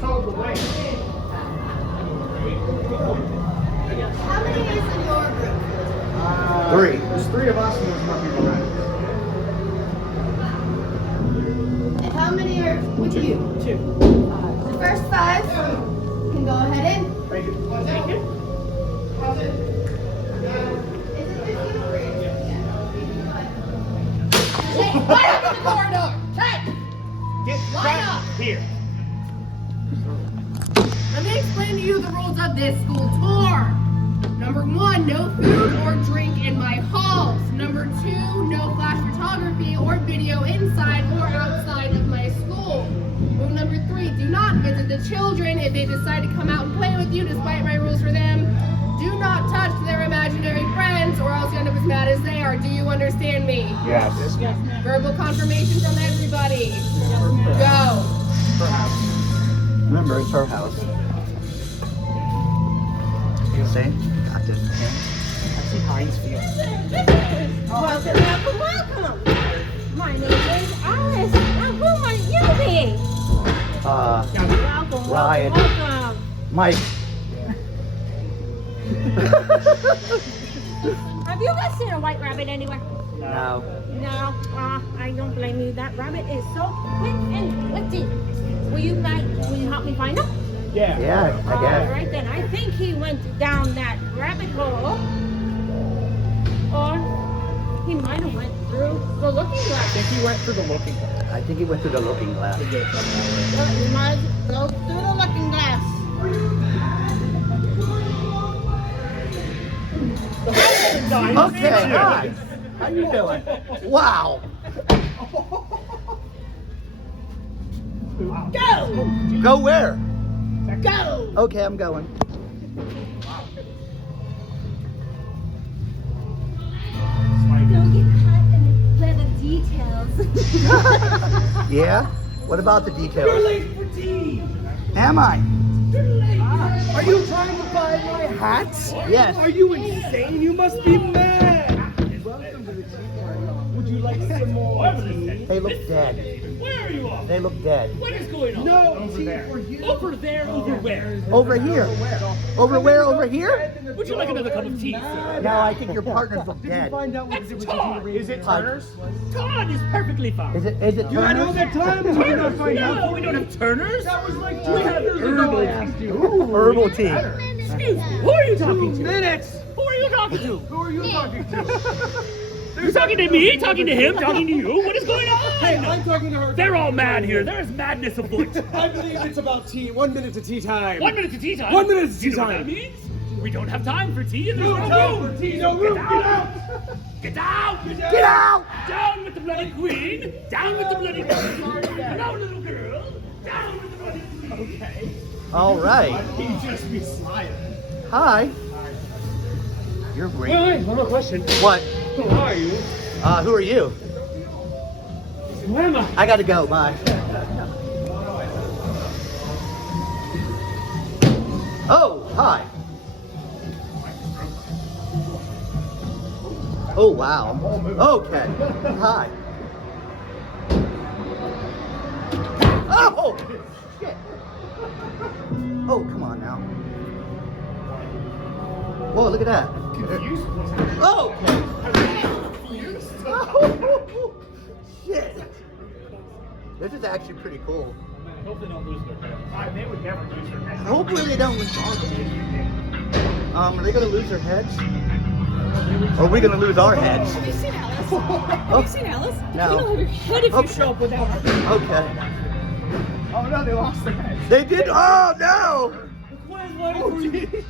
told the way. How many is in your group? 3. There's 3 of us and there's more people around. And how many are with you? 2. The first 5 can go ahead in. Thank you. Thank you. Is it just you or is it? Jake, line up in the corridor! Jake! Get Line back up. here. Let me explain to you the rules of this school tour. Number 1, no food or drink in my halls. Number 2, no flash photography or video inside or outside of my school. Rule number 3, do not visit the children if they decide to come out and play with you despite my rules for them. Do not touch their imaginary friends or else you end up as mad as they are. Do you understand me? Yes. Verbal confirmation from everybody. Go. Perhaps. Remember, it's her house. See? Got this. I see how he's feeling. Welcome. My name is Alice. Now, who might you be? Welcome. Ryan. Welcome. Mike. Have you guys seen a white rabbit anywhere? No. No. I don't blame you. That rabbit is so quick and witty. Will you help me find him? Yeah. Yeah, I All guess. right then. I think he went down that rabbit hole, or he might have went through the looking I glass. think he went through the looking glass. I think he went through the looking glass. He might go through the looking glass. Okay, hi. How you doing? Wow. Go! Go where? Go! Okay, I'm going. Don't get caught in the details. Yeah? What about the You're details? late for tea. Am I? Are you trying to buy my hats? Yes. Are you insane? You must be mad. Welcome to the tea party. Would you like some more tea? They look dead. Where are you off? They look dead. What is going on? No, tea for you. Over there, over where? Over here. Over where? Over here? Would you like another cup of tea, sir? No, I think your partners look Did you dead. find out what That's the Todd. Is it Turner's? Todd is perfectly fine. Is it You had all Turner's? that time to not find No, out. we don't have Turners. That was like We 2 have years ago herbal I tea. asked you. Ooh, herbal tea. Excuse me, who are you 2 talking to? minutes. Who are you talking to? Who are you talking to? You're talking to me, talking to him, talking to you? What is going Hey, on? I'm talking to her. They're all mad here. There is madness afoot. I believe it's about tea. 1 minute to tea time. 1 minute to tea time. 1 minute to tea You know what time. that means? We don't have time for tea and there's No no time room. for tea, no room. Get out! Get out! Get out! Down with the bloody queen! Down with the bloody queen! No, little girl! Down with the bloody queen! Okay. All right. He'd just be sliding. Hi. You're great. Wait, one more question. What? Who are you? Who are you? Who am I? I gotta go. Bye. Oh, hi. Oh, wow. Okay. Hi. Oh! Shit. Oh, come on now. Whoa, look at that. Oh, okay. Oh, shit. This is actually pretty cool. I hope they don't lose their heads. They would never lose their heads. Hopefully they don't lose all of them. Are they gonna lose their heads? Or are we gonna lose our heads? Have you seen Alice? Oh, Have you seen Alice? no. You know your head if you Okay. show up without her. Okay. Oh no, they lost their heads. They did. Oh no! The quiz waiting for you.